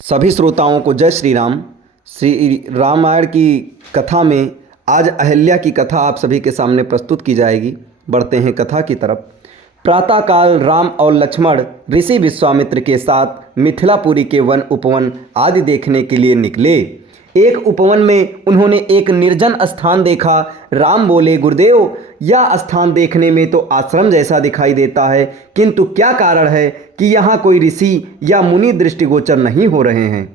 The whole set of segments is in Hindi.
सभी श्रोताओं को जय श्री राम। श्री रामायण की कथा में आज अहिल्या की कथा आप सभी के सामने प्रस्तुत की जाएगी। बढ़ते हैं कथा की तरफ। प्रातःकाल राम और लक्ष्मण ऋषि विश्वामित्र के साथ मिथिलापुरी के वन उपवन आदि देखने के लिए निकले। एक उपवन में उन्होंने एक निर्जन स्थान देखा। राम बोले, गुरुदेव, यह स्थान देखने में तो आश्रम जैसा दिखाई देता है, किंतु क्या कारण है कि यहाँ कोई ऋषि या मुनि दृष्टिगोचर नहीं हो रहे हैं।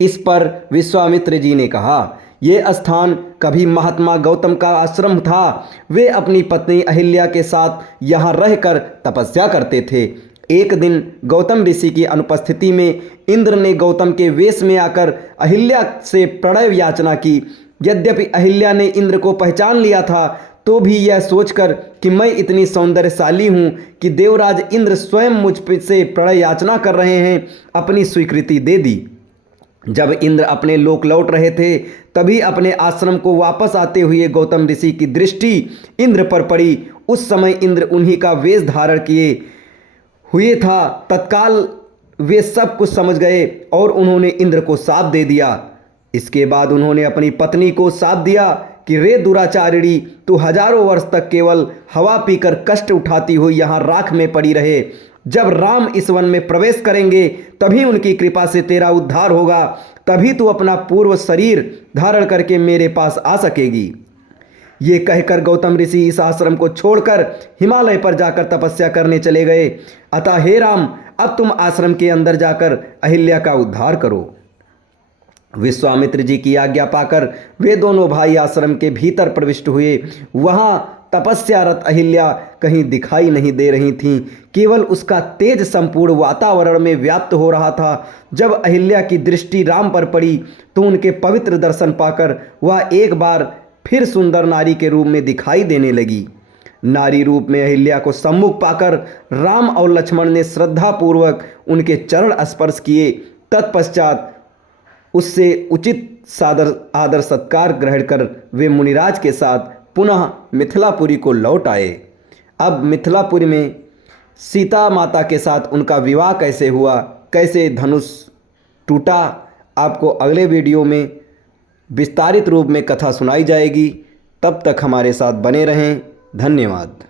इस पर विश्वामित्र जी ने कहा, ये स्थान कभी महात्मा गौतम का आश्रम था। वे अपनी पत्नी अहिल्या के साथ यहाँ रहकर तपस्या करते थे। एक दिन गौतम ऋषि की अनुपस्थिति में इंद्र ने गौतम के वेश में आकर अहिल्या से प्रणय याचना की। यद्यपि अहिल्या ने इंद्र को पहचान लिया था, तो भी यह सोचकर कि मैं इतनी सौंदर्यशाली हूँ कि देवराज इंद्र स्वयं मुझ से प्रणय याचना कर रहे हैं, अपनी स्वीकृति दे दी। जब इंद्र अपने लोक लौट रहे थे, तभी अपने आश्रम को वापस आते हुए गौतम ऋषि की दृष्टि इंद्र पर पड़ी। उस समय इंद्र उन्हीं का वेश धारण किए हुए था। तत्काल वे सब कुछ समझ गए और उन्होंने इंद्र को शाप दे दिया। इसके बाद उन्होंने अपनी पत्नी को शाप दिया कि रे दुराचारिणी, तू हजारों वर्ष तक केवल हवा पीकर कष्ट उठाती हुई यहाँ राख में पड़ी रहे। जब राम इस वन में प्रवेश करेंगे तभी उनकी कृपा से तेरा उद्धार होगा, तभी तू अपना पूर्व शरीर धारण करके मेरे पास आ सकेगी। ये कहकर गौतम ऋषि इस आश्रम को छोड़कर हिमालय पर जाकर तपस्या करने चले गए। अतः हे राम, अब तुम आश्रम के अंदर जाकर अहिल्या का उद्धार करो। विश्वामित्र जी की आज्ञा पाकर वे दोनों भाई आश्रम के भीतर प्रविष्ट हुए। वहां तपस्यारत अहिल्या कहीं दिखाई नहीं दे रही थीं, केवल उसका तेज संपूर्ण वातावरण में व्याप्त हो रहा था। जब अहिल्या की दृष्टि राम पर पड़ी तो उनके पवित्र दर्शन पाकर वह एक बार फिर सुंदर नारी के रूप में दिखाई देने लगी। नारी रूप में अहिल्या को सम्मुख पाकर राम और लक्ष्मण ने श्रद्धापूर्वक उनके चरण स्पर्श किए। तत्पश्चात उससे उचित सादर आदर सत्कार ग्रहण कर वे मुनिराज के साथ पुनः मिथिलापुरी को लौट आए। अब मिथिलापुरी में सीता माता के साथ उनका विवाह कैसे हुआ, कैसे धनुष टूटा, आपको अगले वीडियो में विस्तारित रूप में कथा सुनाई जाएगी। तब तक हमारे साथ बने रहें। धन्यवाद।